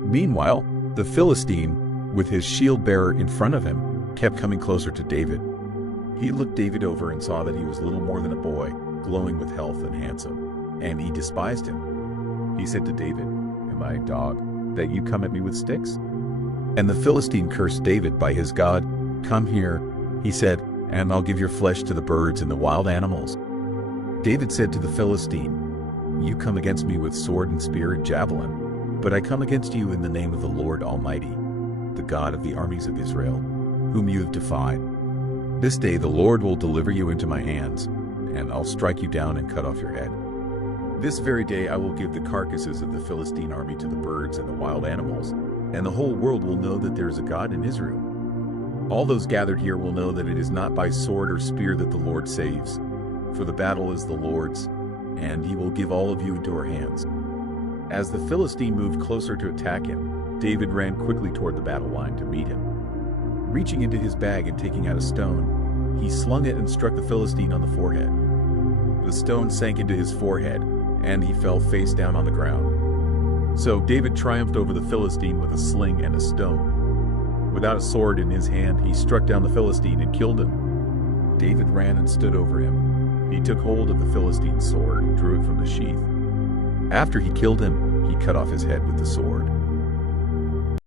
Meanwhile, the Philistine, with his shield-bearer in front of him, kept coming closer to David. He looked David over and saw that he was little more than a boy, glowing with health and handsome, and he despised him. He said to David, "Am I a dog, that you come at me with sticks?" And the Philistine cursed David by his God. "Come here," he said, "and I'll give your flesh to the birds and the wild animals." David said to the Philistine, "You come against me with sword and spear and javelin, but I come against you in the name of the Lord Almighty, the God of the armies of Israel, whom you have defied. This day the Lord will deliver you into my hands, and I'll strike you down and cut off your head. This very day I will give the carcasses of the Philistine army to the birds and the wild animals, and the whole world will know that there is a God in Israel. All those gathered here will know that it is not by sword or spear that the Lord saves, for the battle is the Lord's, and he will give all of you into our hands." As the Philistine moved closer to attack him, David ran quickly toward the battle line to meet him. Reaching into his bag and taking out a stone, he slung it and struck the Philistine on the forehead. The stone sank into his forehead, and he fell face down on the ground. So David triumphed over the Philistine with a sling and a stone. Without a sword in his hand, he struck down the Philistine and killed him. David ran and stood over him. He took hold of the Philistine's sword and drew it from the sheath. After he killed him, he cut off his head with the sword.